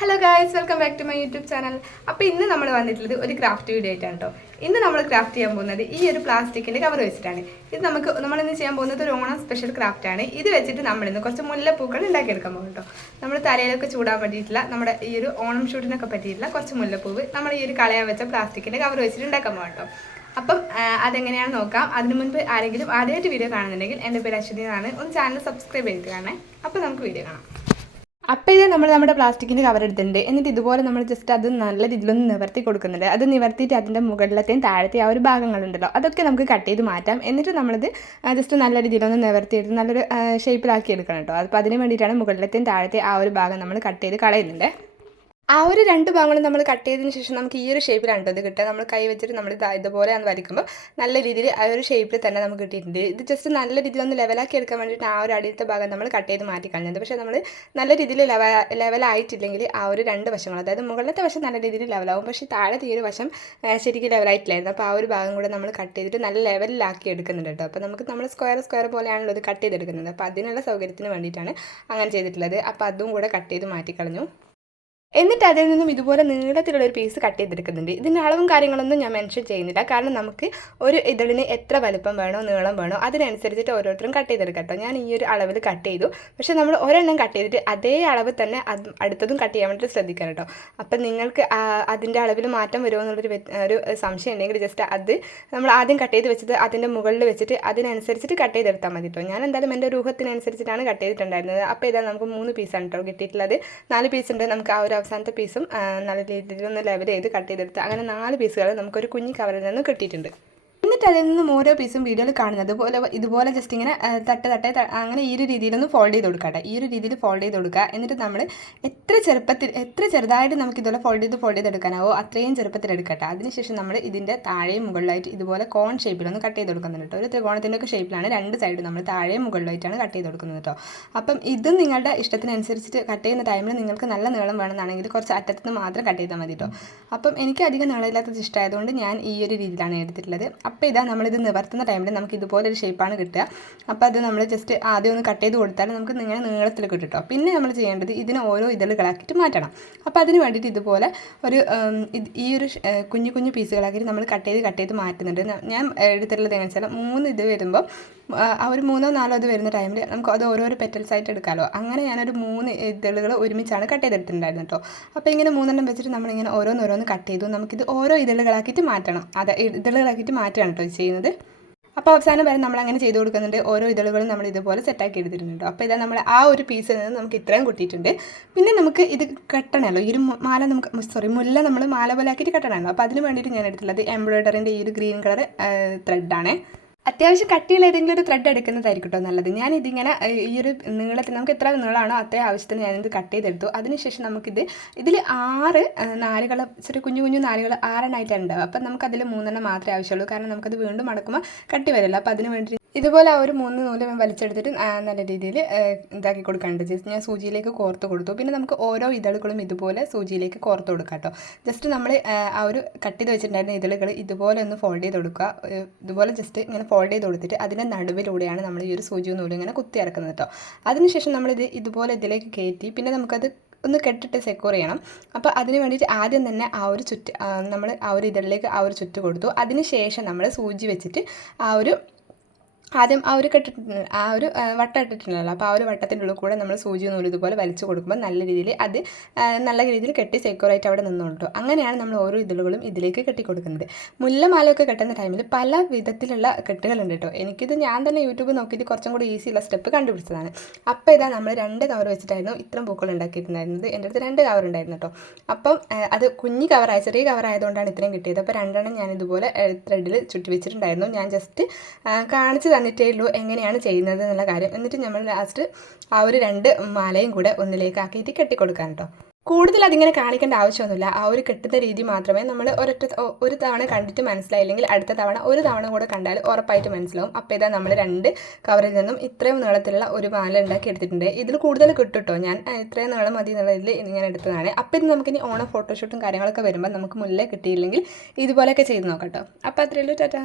Hello guys welcome back to my YouTube channel അപ്പോൾ ഇന്ന് നമ്മൾ വന്നിട്ടുള്ളത് ഒരു ക്രാഫ്റ്റ് വീഡിയോ ആയിട്ടാണ് കേട്ടോ ഇന്ന് നമ്മൾ ക്രാഫ്റ്റ് ചെയ്യാൻ പോകുന്നത് ഈ ഒരു പ്ലാസ്റ്റിക്കിന്റെ കവർ വെച്ചിട്ടാണ്. ഇത് നമുക്ക് നമ്മളിന്ന് ചെയ്യാൻ പോകുന്നത് ഒരു ഓണം സ്പെഷ്യൽ ക്രാഫ്റ്റ് ആണ്. ഇത് വെച്ചിട്ട് നമ്മളിന്ന് കുറച്ച് മുല്ലപ്പൂക്കൾ ഉണ്ടാക്കിയെടുക്കാൻ പോകും കേട്ടോ നമ്മൾ തലയിലൊക്കെ ചൂടാൻ പറ്റിയിട്ടില്ല നമ്മുടെ ഈ ഒരു ഓണം ഷൂട്ടിനൊക്കെ പറ്റിയിട്ടില്ല കുറച്ച് മുല്ലപ്പൂവ് നമ്മൾ ഈ ഒരു കളയാൻ വെച്ച പ്ലാസ്റ്റിക്കിന്റെ കവർ വെച്ചിട്ട് ഉണ്ടാക്കാൻ പോകും കേട്ടോ അപ്പം അതെങ്ങനെയാണ് നോക്കാം. അതിനു മുൻപ് ആരെങ്കിലും ആദ്യമായിട്ട് വീഡിയോ കാണുന്നുണ്ടെങ്കിൽ എന്റെ പേര് അശ്വതി എന്നാണ്. ഒന്ന് ചാനൽ സബ്സ്ക്രൈബ് ചെയ്തിട്ട് കാണേ അപ്പോൾ നമുക്ക് വീഡിയോ കാണാം. അപ്പോൾ ഇത് നമ്മൾ നമ്മുടെ പ്ലാസ്റ്റിക്കിന്റെ കവർ എടുത്തിട്ടുണ്ട്. എന്നിട്ട് ഇതുപോലെ നമ്മൾ ജസ്റ്റ് അത് നല്ല രീതിയിലൊന്ന് നിവർത്തി കൊടുക്കുന്നുണ്ട്. അത് നിവർത്തിയിട്ട് അതിന്റെ മുകളിലത്തെയും താഴത്തെ ആ ഒരു ഭാഗങ്ങളുണ്ടല്ലോ. അതൊക്കെ നമുക്ക് കട്ട് ചെയ്ത് മാറ്റാം. എന്നിട്ട് നമ്മളിത് ജസ്റ്റ് നല്ല രീതിയിലൊന്ന് നിവർത്തിയിട്ട് നല്ലൊരു ഷേപ്പിലാക്കി എടുക്കണം കേട്ടോ. അപ്പോൾ അതിന് വേണ്ടിയിട്ടാണ് മുകളിലത്തെയും താഴത്തെ ആ ഒരു ഭാഗം നമ്മൾ കട്ട് ചെയ്ത് കളയുന്നുണ്ട്. ആ ഒരു രണ്ട് ഭാഗങ്ങളും നമ്മൾ കട്ട് ചെയ്തതിന് ശേഷം നമുക്ക് ഈ ഒരു ഷേപ്പിലാണ് ഇത് കിട്ടുക. നമ്മൾ കൈ വെച്ചിട്ട് നമ്മൾ ഇത് ഇതുപോലെ ആണ് വരയ്ക്കുമ്പോൾ നല്ല രീതിയിൽ ആ ഒരു ഷേപ്പിൽ തന്നെ നമുക്ക് കിട്ടിയിട്ടുണ്ട്. ഇത് ജസ്റ്റ് നല്ല രീതിയിൽ ഒന്ന് ലെവലാക്കി എടുക്കാൻ വേണ്ടിയിട്ട് ആ ഒരു അടിയത്തെ ഭാഗം നമ്മൾ കട്ട് ചെയ്ത് മാറ്റി കളഞ്ഞത്. പക്ഷേ നമ്മൾ നല്ല രീതിയിൽ ലെവ ലെവലായിട്ടില്ലെങ്കിൽ ആ ഒരു രണ്ട് വശങ്ങൾ അതായത് മുകളിലത്തെ വശം നല്ല രീതിയിൽ ലെവലാവും പക്ഷേ താഴത്തെ ഈ ഒരു വശം ശരിക്കും ലെവലായിട്ടില്ലായിരുന്നു അപ്പോൾ ആ ഒരു ഭാഗം കൂടെ നമ്മൾ കട്ട് ചെയ്തിട്ട് നല്ല ലെവലിലാക്കി എടുക്കുന്നുണ്ട് കേട്ടോ. അപ്പോൾ നമുക്ക് നമ്മൾ സ്ക്വയർ സ്ക്വയർ പോലെയാണല്ലോ ഇത് കട്ട് ചെയ്തെടുക്കുന്നത്. അപ്പോൾ അതിനുള്ള സൗകര്യത്തിന് വേണ്ടിയിട്ടാണ് അങ്ങനെ ചെയ്തിട്ടുള്ളത്. അപ്പോൾ അതും കൂടെ കട്ട് ചെയ്ത് മാറ്റി കളഞ്ഞു. എന്നിട്ട് അതിൽ നിന്നും ഇതുപോലെ നീളത്തിലുള്ള ഒരു പീസ് കട്ട് ചെയ്തെടുക്കുന്നുണ്ട്. ഇതിന്റെ അളവും കാര്യങ്ങളൊന്നും ഞാൻ മെൻഷൻ ചെയ്യുന്നില്ല. കാരണം നമുക്ക് ഒരു ഇതളിന് എത്ര വലുപ്പം വേണോ നീളം വേണോ അതിനനുസരിച്ചിട്ട് ഓരോരുത്തരും കട്ട് ചെയ്തെടുക്കാം ഞാൻ ഈ ഒരു അളവിൽ കട്ട് ചെയ്തു. പക്ഷേ നമ്മൾ ഒരെണ്ണം കട്ട് ചെയ്തിട്ട് അതേ അളവ് തന്നെ അടുത്തതും കട്ട് ചെയ്യാൻ വേണ്ടി ശ്രദ്ധിക്കണം കേട്ടോ അപ്പം നിങ്ങൾക്ക് അതിന്റെ അളവിൽ മാറ്റം വരുമോ എന്നുള്ളൊരു ഒരു സംശയം ഉണ്ടെങ്കിൽ ജസ്റ്റ് അത് നമ്മൾ ആദ്യം കട്ട് ചെയ്ത് വെച്ചത് അതിന്റെ മുകളിൽ വെച്ചിട്ട് അതിനനുസരിച്ചിട്ട് കട്ട് ചെയ്തെടുത്താൽ മതി കേട്ടോ ഞാൻ എന്തായാലും എന്റെ രൂഹത്തിനനുസരിച്ചിട്ടാണ് കട്ട് ചെയ്തിട്ടുണ്ടായിരുന്നത്. അപ്പോൾ ഇതാ നമുക്ക് മൂന്ന് പീസാണ് കേട്ടോ കിട്ടിയിട്ടുള്ളത്. നാല് പീസ് ഉണ്ട്. നമുക്ക് ആ ഒരു അവസാനത്തെ പീസും നല്ല രീതിയിൽ ഒന്ന് ലെവൽ ചെയ്ത് കട്ട് ചെയ്തെടുത്ത് അങ്ങനെ നാല് പീസുകൾ നമുക്കൊരു കുഞ്ഞി കവറിൽ നിന്ന് കിട്ടിയിട്ടുണ്ട്. എന്നിട്ട് അതിൽ നിന്നും ഓരോ പീസും വീഡിയോയിൽ കാണുന്നത്. പോലെ ഇതുപോലെ ജസ്റ്റ് ഇങ്ങനെ തട്ട് തട്ടെ അങ്ങനെ ഈ ഒരു രീതിയിലൊന്ന് ഫോൾഡ് ചെയ്ത് കൊടുക്കട്ടെ. ഈ ഒരു രീതിയിൽ ഫോൾഡ് ചെയ്ത് കൊടുക്കുക. എന്നിട്ട് നമ്മൾ എത്ര ചെറുപ്പത്തിൽ എത്ര ചെറുതായിട്ട് നമുക്ക് ഇതുപോലെ ഫോൾഡ് ചെയ്ത് ഫോൾഡ് ചെയ്ത് എടുക്കാനാവോ അത്രയും ചെറുപ്പത്തിൽ എടുക്കട്ടെ. അതിനുശേഷം നമ്മൾ ഇതിന്റെ താഴെയും മുകളിലായിട്ട് ഇതുപോലെ കോൺ ഷേപ്പിലൊന്ന് കട്ട് ചെയ്ത് കൊടുക്കുന്നുണ്ട് കേട്ടോ. ഒരു ത്രികോണത്തിന്റെ ഒക്കെ ഷേപ്പിലാണ് രണ്ട് സൈഡും നമ്മൾ താഴെയും മുകളിലായിട്ടാണ് കട്ട് ചെയ്ത് കൊടുക്കുന്നത് കേട്ടോ. അപ്പം ഇതും നിങ്ങളുടെ ഇഷ്ടത്തിനനുസരിച്ചിട്ട് കട്ട് ചെയ്യുന്ന ടൈമിൽ നിങ്ങൾക്ക് നല്ല നീളം വേണമെന്നാണെങ്കിൽ കുറച്ച് അറ്റത്ത് നിന്ന് മാത്രം കട്ട് ചെയ്താൽ മതി കേട്ടോ. അപ്പം എനിക്ക് അധികം നീളമില്ലാത്തത് ഇഷ്ടമായതുകൊണ്ട് ഞാൻ ഈ ഒരു രീതിയിലാണ് എടുത്തിട്ടുള്ളത്. അപ്പോൾ ഇതാ നമ്മളിത് നിവർത്തുന്ന ടൈമിൽ നമുക്ക് ഇതുപോലൊരു ഷേപ്പാണ് കിട്ടുക. അപ്പോൾ അത് നമ്മൾ ജസ്റ്റ് ആദ്യം ഒന്ന് കട്ട് ചെയ്ത് കൊടുത്താൽ നമുക്ക് ഇങ്ങനെ നീളത്തിൽ കിട്ടും പിന്നെ നമ്മൾ ചെയ്യേണ്ടത് ഇതിനെ ഓരോ ഇതളുകളാക്കിയിട്ട് മാറ്റണം. അപ്പോൾ അതിന് വേണ്ടിയിട്ട് ഇതുപോലെ ഒരു ഈ ഒരു കുഞ്ഞു കുഞ്ഞു പീസുകളാക്കിയിട്ട് നമ്മൾ കട്ട് ചെയ്ത് കട്ട് ചെയ്ത് മാറ്റുന്നുണ്ട്. ഞാൻ എടുത്തിട്ടുള്ളത് എങ്ങനെ വെച്ചാൽ മൂന്ന് ഇത് വരുമ്പോൾ ആ ഒരു മൂന്നോ നാലോ അത് വരുന്ന ടൈമിൽ നമുക്ക് അത് ഓരോരോ പെറ്റൽസ് ആയിട്ട് എടുക്കാമല്ലോ അങ്ങനെ ഞാനൊരു മൂന്ന് ഇതളുകൾ ഒരുമിച്ചാണ് കട്ട് ചെയ്തെടുത്തിട്ടുണ്ടായിരുന്നു കേട്ടോ അപ്പോൾ ഇങ്ങനെ മൂന്നെണ്ണം വെച്ചിട്ട് നമ്മളിങ്ങനെ ഓരോന്നോരോന്ന് കട്ട് ചെയ്തു. നമുക്കിത് ഓരോ ഇതളുകളാക്കിയിട്ട് മാറ്റണം. അത് ഇതളുകളാക്കിയിട്ട് മാറ്റുകയാണ് കേട്ടോ ചെയ്യുന്നത്. അപ്പോൾ അവസാനം വരെ നമ്മൾ അങ്ങനെ ചെയ്തു കൊടുക്കുന്നുണ്ട്. ഓരോ ഇതളുകളും നമ്മൾ ഇതുപോലെ സെറ്റാക്കി എടുത്തിട്ടുണ്ട് അപ്പോൾ ഇതാ നമ്മൾ ആ ഒരു പീസിൽ നിന്ന് നമുക്ക് ഇത്രയും കിട്ടിയിട്ടുണ്ട്. പിന്നെ നമുക്ക് ഇത് കെട്ടണമല്ലോ ഈ ഒരു മാല നമുക്ക് സോറി മുല്ല നമ്മൾ മാല പോലെ ആക്കിയിട്ട് കെട്ടണമല്ലോ അപ്പോൾ അതിന് വേണ്ടിയിട്ട് ഞാൻ എടുത്തിട്ടുള്ളത് എംബ്രോയ്ഡറിന്റെ ഈ ഒരു ഗ്രീൻ കളർ ത്രെഡാണ് അത്യാവശ്യം കട്ടിയുള്ള ഏതെങ്കിലും ഒരു ത്രെഡ് എടുക്കുന്നതായിരിക്കും കേട്ടോ നല്ലത്. ഞാൻ ഇതിങ്ങനെ ഈ ഒരു നീളത്തിൽ നമുക്ക് എത്ര നീളമാണോ അത്രയും ആവശ്യത്തിന് ഞാനിത് കട്ട് ചെയ്തെടുത്തു. അതിനുശേഷം നമുക്കിത് ഇതിൽ ആറ് നാലുകൾ ചെറിയ കുഞ്ഞു കുഞ്ഞു നാലുകൾ ആറെണ്ണമായിട്ടാണ് ഉണ്ടാവുക. അപ്പം നമുക്കതിൽ മൂന്നെണ്ണം മാത്രമേ ആവശ്യമുള്ളൂ. കാരണം നമുക്കത് വീണ്ടും മടക്കുമ്പോൾ കട്ടി വരില്ല. അപ്പോൾ അതിന് വേണ്ടി ഇതുപോലെ ആ ഒരു മൂന്ന് നൂൽ വലിച്ചെടുത്തിട്ട് നല്ല രീതിയിൽ ഇതാക്കി കൊടുക്കാനുണ്ട്. ജസ്റ്റ് ഞാൻ സൂചിയിലേക്ക് കോർത്ത് കൊടുത്തു. പിന്നെ നമുക്ക് ഓരോ ഇതളുകളും ഇതുപോലെ സൂചിയിലേക്ക് കോർത്ത് കൊടുക്കാം കേട്ടോ. ജസ്റ്റ് നമ്മൾ ആ ഒരു കട്ട് ചെയ്ത് വെച്ചിട്ടുണ്ടായിരുന്ന ഇതളുകൾ ഇതുപോലെ ഒന്ന് ഫോൾഡ് ചെയ്ത് കൊടുക്കുക. ഇതുപോലെ ജസ്റ്റ് ഇങ്ങനെ ഫോൾഡ് ചെയ്ത് കൊടുത്തിട്ട് അതിന്റെ നടുവിലൂടെയാണ് നമ്മൾ ഈ ഒരു സൂചി നൂൽ ഇങ്ങനെ കുത്തി ഇറക്കുന്നത് കേട്ടോ. അതിനുശേഷം നമ്മളിത് ഇതുപോലെ ഇതിലേക്ക് കയറ്റി പിന്നെ നമുക്കത് ഒന്ന് കെട്ടിട്ട് സെക്യൂർ ചെയ്യണം. അപ്പോൾ അതിന് വേണ്ടിയിട്ട് ആദ്യം തന്നെ ആ ഒരു ചുറ്റ് നമ്മൾ ആ ഒരു ഇതളിലേക്ക് ആ ഒരു ചുറ്റ് കൊടുത്തു. അതിന് ശേഷം നമ്മൾ സൂചി വെച്ചിട്ട് ആ ഒരു ആദ്യം ആ ഒരു കെട്ടിട്ടുണ്ട് ആ ഒരു വട്ടം ഇട്ടിട്ടുണ്ടല്ലോ. അപ്പോൾ ആ ഒരു വട്ടത്തിന്റെ ഉള്ളിൽ കൂടെ നമ്മൾ സൂചി നൂൽ ഇതുപോലെ വലിച്ചു കൊടുക്കുമ്പോൾ നല്ല രീതിയിൽ അത് നല്ല രീതിയിൽ കെട്ടി സെക്യൂറായിട്ട് അവിടെ നിന്നുകൊണ്ടു അങ്ങനെയാണ് നമ്മൾ ഓരോ ഇതിലുകളും ഇതിലേക്ക് കെട്ടി കൊടുക്കുന്നത് മുല്ലമാലയൊക്കെ കെട്ടുന്ന ടൈമിൽ പല വിധത്തിലുള്ള കെട്ടുകളുണ്ട് കേട്ടോ. എനിക്കിത് ഞാൻ തന്നെ യൂട്യൂബ് നോക്കിയിട്ട് കുറച്ചും കൂടി ഈസിയുള്ള സ്റ്റെപ്പ് കണ്ടുപിടിച്ചതാണ്. അപ്പോൾ ഇതാ നമ്മൾ രണ്ട് കവർ വെച്ചിട്ടായിരുന്നു ഇത്രയും പൂക്കൾ ഉണ്ടാക്കിയിട്ടുണ്ടായിരുന്നത്. എന്റെ അടുത്ത് രണ്ട് കവർ ഉണ്ടായിരുന്നു കേട്ടോ. അപ്പം അത് കുഞ്ഞി കവറായ ചെറിയ കവറായതുകൊണ്ടാണ് ഇത്രയും കിട്ടിയത്. അപ്പോൾ രണ്ടെണ്ണം ഞാൻ ഇതുപോലെ ത്രെഡിൽ ചുറ്റി വെച്ചിട്ടുണ്ടായിരുന്നു ഞാൻ ജസ്റ്റ് കാണിച്ചു തന്നിട്ടേ ഉള്ളൂ എങ്ങനെയാണ് ചെയ്യുന്നത് എന്നുള്ള കാര്യം. എന്നിട്ട് നമ്മൾ ലാസ്റ്റ് ആ ഒരു രണ്ട് മാലയും കൂടെ ഒന്നിലേക്ക് ആക്കിയിട്ട് കെട്ടിക്കൊടുക്കാൻ കേട്ടോ കൂടുതൽ അതിങ്ങനെ കാണിക്കേണ്ട ആവശ്യമൊന്നുമില്ല. ആ ഒരു കെട്ടുന്ന രീതി മാത്രമേ നമ്മൾ ഒരൊറ്റ ഒരു തവണ കണ്ടിട്ട് മനസ്സിലായില്ലെങ്കിൽ അടുത്ത തവണ ഒരു തവണ കൂടെ കണ്ടാൽ ഉറപ്പായിട്ട് മനസ്സിലാവും. അപ്പോൾ ഇതാ നമ്മൾ രണ്ട് കവറിൽ നിന്നും ഇത്രയും നീളത്തിലുള്ള ഒരു മാല ഉണ്ടാക്കി എടുത്തിട്ടുണ്ട്. ഇതിൽ കൂടുതൽ കിട്ടുട്ടോ? ഞാൻ ഇത്രയും നീളം മതി എന്നുള്ള ഇതിൽ ഇങ്ങനെ എടുത്തതാണ്. അപ്പോൾ ഇത് നമുക്കിനി ഓണം ഫോട്ടോഷൂട്ടും കാര്യങ്ങളൊക്കെ വരുമ്പോൾ നമുക്ക് മുല്ല കിട്ടിയില്ലെങ്കിൽ ഇതുപോലെയൊക്കെ ചെയ്ത് നോക്കട്ടോ കേട്ടോ അപ്പോൾ അത്രയുള്ളൂ ടാറ്റാ.